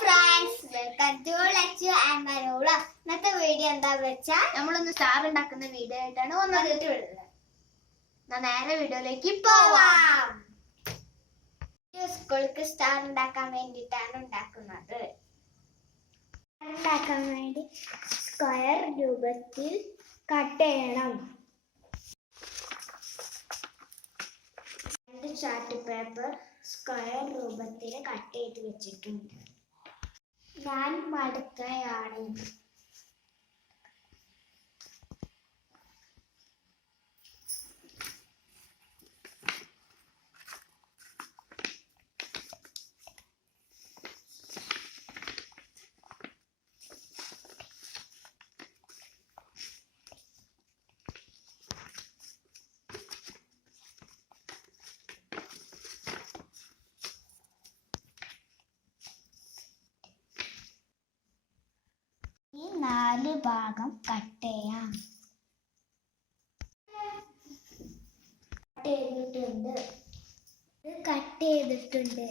Friends, welcome to lecture and മനോള. ഇന്നത്തെ video എന്താ വെച്ചാൽ നമ്മളൊന്ന് സ്റ്റാർ ഉണ്ടാക്കുന്ന വീഡിയോ ആയിട്ടാണ് വന്നിട്ടുള്ളത്. നേരെ വീഡിയോയിലേക്ക് പോവാം. സ്കൂൾക്ക് സ്റ്റാർ ഉണ്ടാക്കാൻ വേണ്ടിയിട്ടാണ് ഉണ്ടാക്കുന്നത്. ഉണ്ടാക്കാൻ വേണ്ടി സ്ക്വയർ രൂപത്തിൽ കട്ട് ചെയ്യണം. രണ്ട് ചാർട്ട് പേപ്പർ സ്ക്വയർ രൂപത്തിൽ കട്ട് ചെയ്ത് വെച്ചിട്ടുണ്ട്. ഞാൻ മടുക്കയാണ്. ഈ 4 ഭാഗം കട്ട് ചെയ്യാം. കട്ട് ചെയ്തിട്ടുണ്ട്.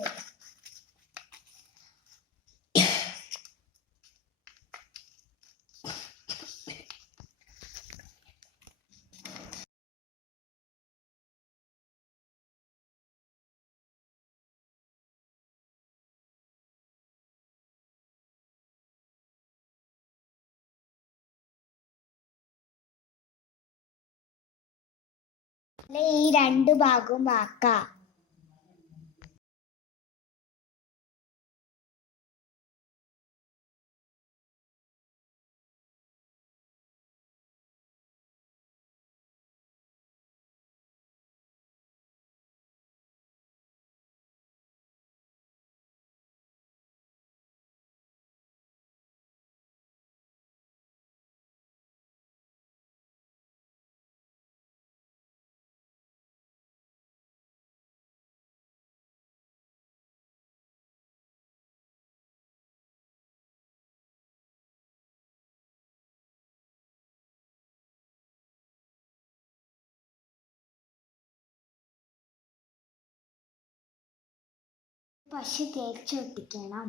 ഈ 2 ഭാഗവും ആക്കാം. പശ തേച്ചൊട്ടിക്കണം.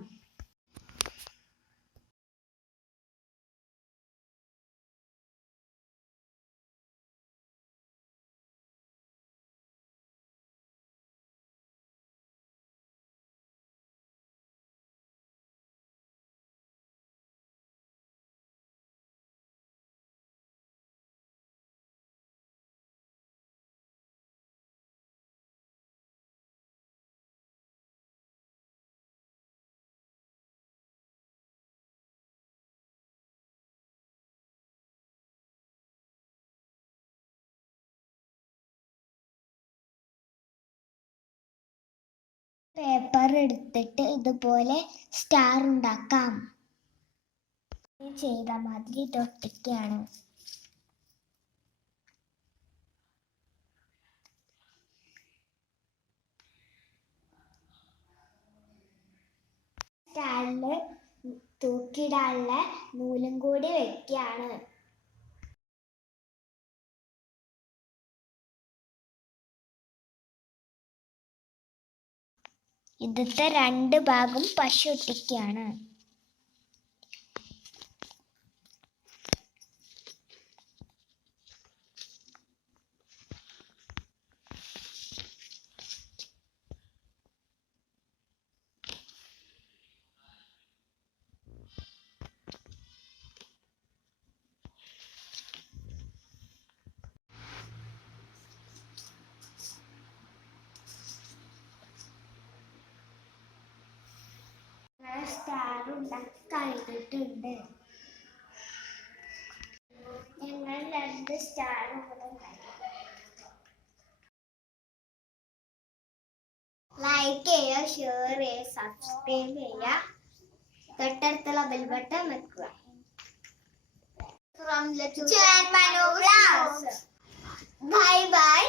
പേപ്പർ എടുത്തിട്ട് ഇതുപോലെ സ്റ്റാർ ഉണ്ടാക്കാം. ചെയ്ത മാതിരി ഇതൊട്ടിക്കാണ്. സ്റ്റാറില് തൂക്കിയിടാനുള്ള നൂലും കൂടി വെക്കുകയാണ്. ഇതിത്തെ 2 ഭാഗം പശ ഒട്ടിക്കുകയാണ്. സ്റ്റാർ കഴിഞ്ഞിട്ടുണ്ട്. ഞങ്ങൾ 2 സ്റ്റാർ ലൈക്ക് ചെയ്യുക, ഷെയർ ചെയ്യുക, സബ്സ്ക്രൈബ് ചെയ്യുക, തൊട്ടടുത്തുള്ള ബെൽ ബട്ടൺ വെക്കുക. Bye bye.